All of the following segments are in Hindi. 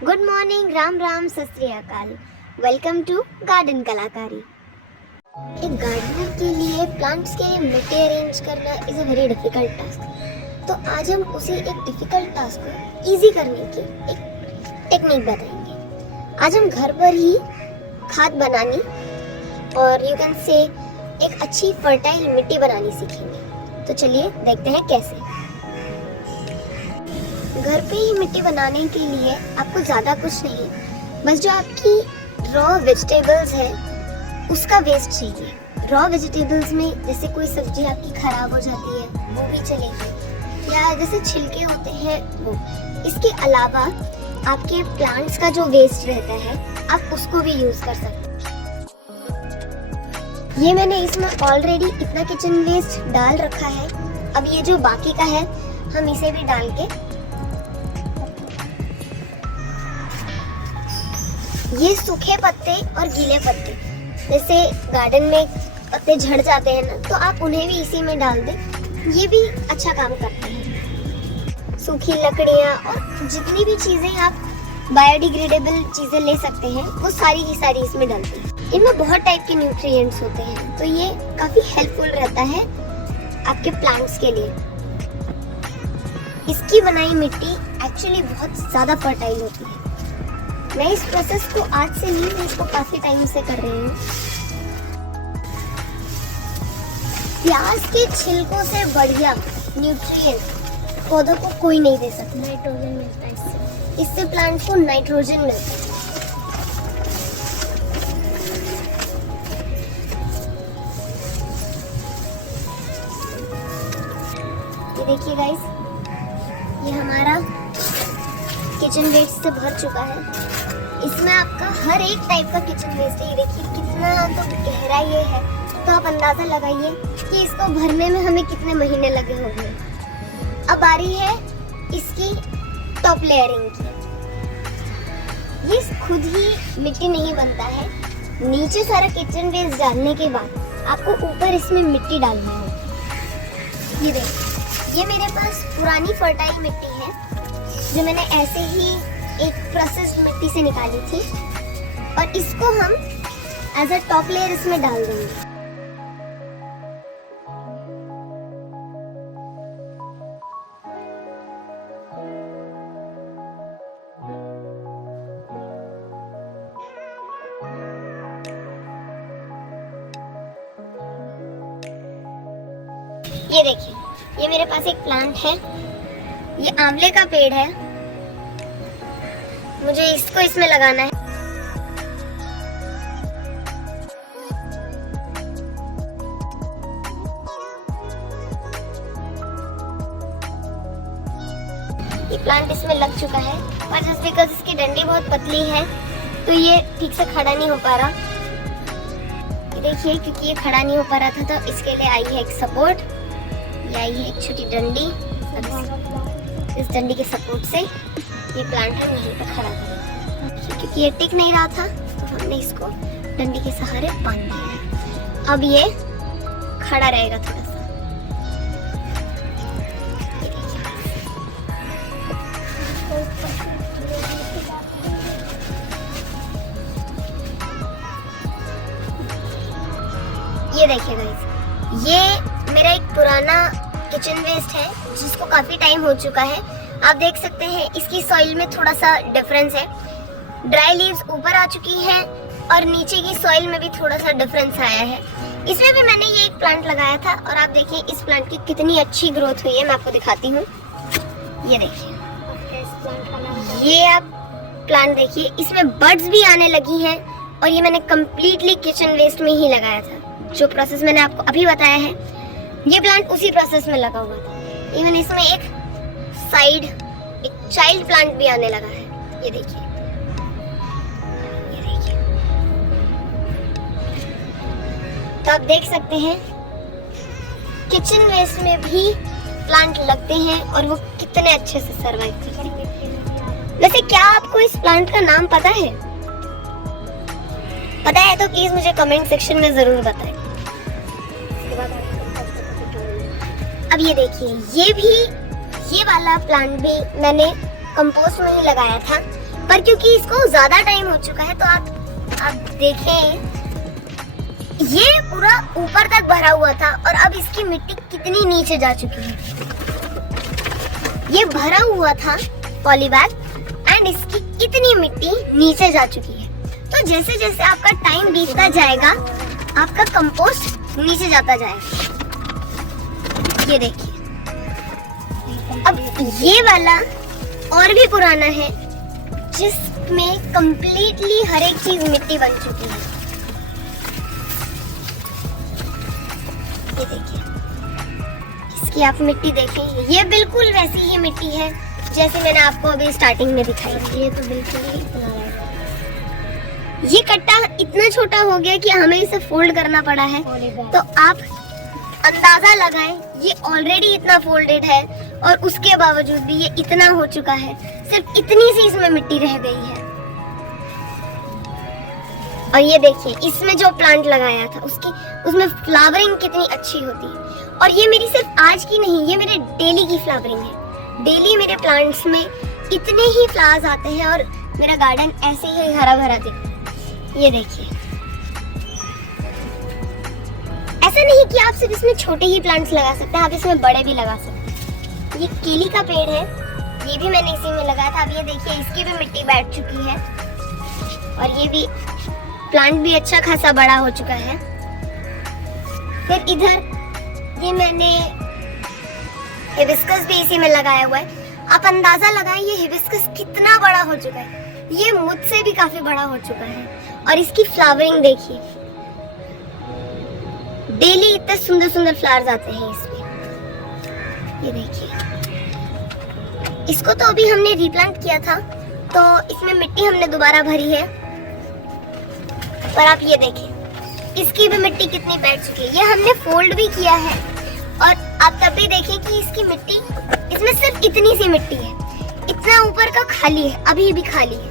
गुड मॉर्निंग, राम राम, सत श्री अकाल। वेलकम टू गार्डन कलाकारी। एक गार्डनर के लिए प्लांट्स के लिए मिट्टी अरेंज करना is a very difficult task. तो आज हम उसी एक डिफिकल्ट टास्क को इजी करने की एक टेक्निक बताएंगे। आज हम घर पर ही खाद बनानी और यू कैन से एक अच्छी फर्टाइल मिट्टी बनानी सीखेंगे। तो चलिए देखते हैं कैसे। घर पे ही मिट्टी बनाने के लिए आपको ज़्यादा कुछ नहीं, बस जो आपकी रॉ वेजिटेबल्स है उसका वेस्ट चाहिए। रॉ वेजिटेबल्स में जैसे कोई सब्जी आपकी खराब हो जाती है वो भी चलेगी, या जैसे छिलके होते हैं वो। इसके अलावा आपके प्लांट्स का जो वेस्ट रहता है आप उसको भी यूज़ कर सकते हैं। ये मैंने इसमें ऑलरेडी इतना किचन वेस्ट डाल रखा है। अब ये जो बाकी का है हम इसे भी डाल के, ये सूखे पत्ते और गीले पत्ते, जैसे गार्डन में पत्ते झड़ जाते हैं ना, तो आप उन्हें भी इसी में डाल दें। ये भी अच्छा काम करते हैं। सूखी लकड़ियाँ और जितनी भी चीज़ें आप बायोडिग्रेडेबल चीज़ें ले सकते हैं वो सारी की सारी इसमें डालते हैं। इनमें बहुत टाइप के न्यूट्रिएंट्स होते हैं, तो ये काफ़ी हेल्पफुल रहता है आपके प्लांट्स के लिए। इसकी बनाई मिट्टी एक्चुअली बहुत ज़्यादा फर्टाइल होती है। मैं इस प्रोसेस को आज से नहीं, मैं इसको काफी टाइम से कर रही हूँ। प्याज के छिलकों से बढ़िया न्यूट्रिएंट पौधों को कोई नहीं दे सकता। नाइट्रोजन मिलता है इससे प्लांट को नाइट्रोजन मिलता है। ये देखिए गाइस, ये हमारा किचन वेस्ट से भर चुका है। इसमें आपका हर एक टाइप का किचन वेस्ट है। ये देखिए कितना तो गहरा ये है, तो आप अंदाजा लगाइए कि इसको भरने में हमें कितने महीने लगे होंगे। अब बारी है इसकी टॉप लेयरिंग की। ये खुद ही मिट्टी नहीं बनता है। नीचे सारा किचन वेस्ट डालने के बाद आपको ऊपर इसमें मिट्टी डालनी है। ये देखिए, ये मेरे पास पुरानी फर्टाइल मिट्टी है जो मैंने ऐसे ही एक प्रोसेस्ड मिट्टी से निकाली थी, और इसको हम एज अ टॉप लेयर इसमें डाल देंगे। ये देखिए, ये मेरे पास एक प्लांट है, ये आंवले का पेड़ है। मुझे इसको इसमें लगाना है। ये प्लांट इसमें लग चुका है, पर जस्ट बिकॉज इसकी डंडी बहुत पतली है तो ये ठीक से खड़ा नहीं हो पा रहा। ये देखिए, क्योंकि ये खड़ा नहीं हो पा रहा था तो इसके लिए आई है एक सपोर्ट। ये आई है एक छोटी डंडी। इस डंडी के सपोर्ट से ये प्लांट हम यहीं पर खड़ा करेंगे। क्योंकि ये टिक नहीं रहा था तो हमने इसको डंडी के सहारे बांध दिया है। अब ये खड़ा रहेगा थोड़ा सा। ये देखिए गाइस, ये मेरा एक पुराना किचन वेस्ट है जिसको काफी टाइम हो चुका है। आप देख सकते हैं इसकी सॉइल में थोड़ा सा डिफरेंस है। ड्राई लीव्स ऊपर आ चुकी हैं और नीचे की सॉइल में भी थोड़ा सा डिफरेंस आया है। इसमें भी मैंने ये एक प्लांट लगाया था और आप देखिए इस प्लांट की कितनी अच्छी ग्रोथ हुई है। मैं आपको दिखाती हूँ। ये देखिए, ये आप प्लांट देखिए, इसमें बड्स भी आने लगी हैं और ये मैंने कम्प्लीटली किचन वेस्ट में ही लगाया था। जो प्रोसेस मैंने आपको अभी बताया है, ये प्लांट उसी प्रोसेस में लगा हुआ था। इवन इसमें एक साइड एक चाइल्ड प्लांट भी आने लगा है। ये देखिए, ये देखिए, तो आप देख सकते हैं किचन वेस्ट में भी प्लांट लगते हैं और वो कितने अच्छे से सर्वाइव करते हैं। वैसे क्या आपको इस प्लांट का नाम पता है? पता है तो प्लीज मुझे कमेंट सेक्शन में जरूर बताएं। अब ये देखिए, ये वाला प्लांट भी मैंने कंपोस्ट में ही लगाया था। पर क्योंकि इसको ज्यादा टाइम हो चुका है तो आप देखें ये पूरा ऊपर तक भरा हुआ था और अब इसकी मिट्टी कितनी नीचे जा चुकी है। ये भरा हुआ था पॉलीबैग एंड इसकी इतनी मिट्टी नीचे जा चुकी है। तो जैसे जैसे आपका टाइम बीतता जाएगा आपका कंपोस्ट नीचे जाता जाएगा। ये देखिए, अब ये वाला और भी पुराना है जिसमें कंप्लीटली हर एक चीज मिट्टी बन चुकी है। ये देखिए, इसकी आप मिट्टी देखें, ये बिल्कुल वैसी ही मिट्टी है जैसे मैंने आपको अभी स्टार्टिंग में दिखाई थी। ये तो बिल्कुल ही पुराना है। ये कट्टा इतना छोटा हो गया कि हमें इसे फोल्ड करना पड़ा है। तो आप अंदाजा लगाएं, ये ऑलरेडी इतना फोल्डेड है और उसके बावजूद भी ये इतना हो चुका है। सिर्फ इतनी सी इसमें मिट्टी रह गई है। और ये देखिए, इसमें जो प्लांट लगाया था उसमें फ्लावरिंग कितनी अच्छी होती है। और ये मेरी सिर्फ आज की नहीं, ये मेरे डेली की फ्लावरिंग है। डेली मेरे प्लांट्स में इतने ही फ्लावर्स आते हैं और मेरा गार्डन ऐसे ही हरा भरा दिखता है। ये देखिए, ऐसा नहीं कि आप सिर्फ इसमें छोटे ही प्लांट्स लगा सकते हैं, आप इसमें बड़े भी लगा सकते हैं। ये केली का पेड़ है, ये भी मैंने इसी में लगाया था। अब ये देखिए, इसकी भी मिट्टी बैठ चुकी है और ये भी प्लांट भी अच्छा खासा बड़ा हो चुका है। फिर इधर ये मैंने हिबिस्कस भी इसी में लगाया हुआ है। आप अंदाजा लगाएं ये हिबिस्कस कितना बड़ा हो चुका है। ये मुझसे भी काफी बड़ा हो चुका है और इसकी फ्लावरिंग देखिए, डेली इतने सुंदर सुंदर फ्लावर्स आते हैं इसमें। ये देखिए, इसको तो अभी हमने रीप्लांट किया था तो इसमें मिट्टी हमने दोबारा भरी है। पर आप ये देखिए, इसकी भी मिट्टी कितनी बैठ चुकी है। ये हमने फोल्ड भी किया है और आप तब भी देखिए कि इसकी मिट्टी, इसमें सिर्फ इतनी सी मिट्टी है, इतना ऊपर का खाली है, अभी भी खाली है।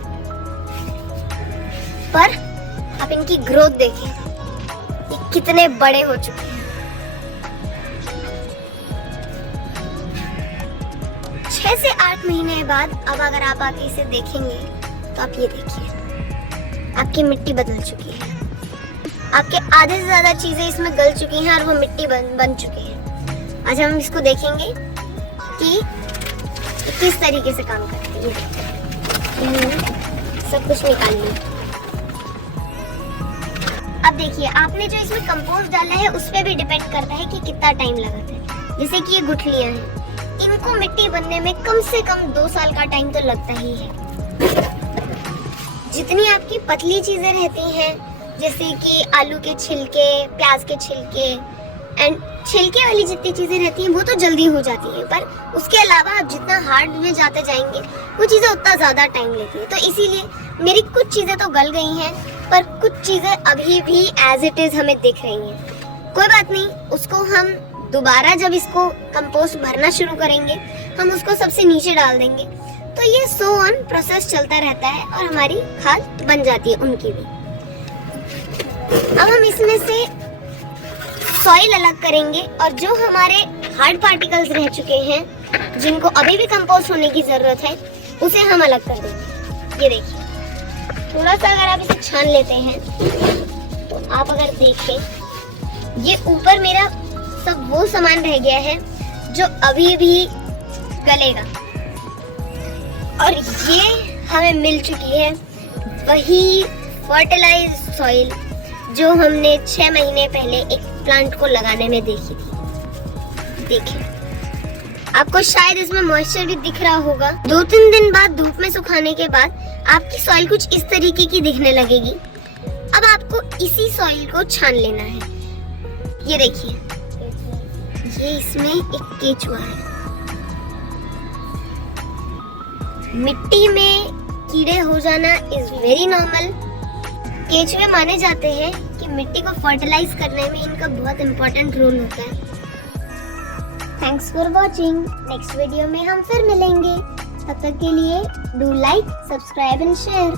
पर आप इनकी ग्रोथ देखें, ये कितने बड़े हो चुके हैं। 6 से 8 महीने बाद अब अगर आप आके इसे देखेंगे तो आप ये देखिए, आपकी मिट्टी बदल चुकी है। आपके आधे से ज्यादा चीजें इसमें गल चुकी हैं और वो मिट्टी बन चुकी है। आज हम इसको देखेंगे कि किस तरीके से काम करती है। सब कुछ निकाल लिया। अब देखिए, आपने जो इसमें कंपोस्ट डाला है उस पे भी डिपेंड करता है कि कितना टाइम लगाता है। जैसे कि ये गुठलियां हैं, इनको मिट्टी बनने में कम से कम 2 साल का टाइम तो लगता ही है। जितनी आपकी पतली चीजें रहती हैं, जैसे कि आलू के छिलके, प्याज के छिलके एंड छिलके वाली जितनी चीजें रहती हैं वो तो जल्दी हो जाती है, पर उसके अलावा आप जितना हार्ड में जाते जाएंगे वो चीजें उतना ज्यादा टाइम लेती है। तो इसीलिए मेरी कुछ चीजें तो गल गई हैं पर कुछ चीजें अभी भी एज इट इज हमें दिख रही हैं। कोई बात नहीं, उसको हम दोबारा जब इसको कंपोस्ट भरना शुरू करेंगे हम उसको सबसे नीचे डाल देंगे। तो ये सो ऑन प्रोसेस चलता रहता है और हमारी खाद बन जाती है उनकी भी। अब हम इसमें से सॉइल अलग करेंगे और जो हमारे हार्ड पार्टिकल्स रह चुके हैं जिनको अभी भी कंपोस्ट होने की जरूरत है उसे हम अलग कर देंगे। ये देखिए, थोड़ा सा अगर आप इसे छान लेते हैं तो आप अगर देखें, ये ऊपर मेरा सब वो सामान रह गया है जो अभी भी गलेगा और ये हमें मिल चुकी है वही फर्टिलाइज सॉइल जो हमने 6 महीने पहले एक प्लांट को लगाने में देखी थी। देखिए, आपको शायद इसमें मॉइस्चर भी दिख रहा होगा। 2-3 दिन बाद धूप में सुखाने के बाद आपकी सॉइल कुछ इस तरीके की दिखने लगेगी। अब आपको इसी सॉइल को छान लेना है। ये देखिए, ये इसमें एक केचुआ है। मिट्टी में कीड़े हो जाना इज वेरी नॉर्मल। केचुए माने जाते हैं कि मिट्टी को फर्टिलाइज करने में इनका बहुत इंपॉर्टेंट रोल होता है। Thanks for watching. Next video में हम फिर मिलेंगे। तब तक के लिए do like, subscribe and share.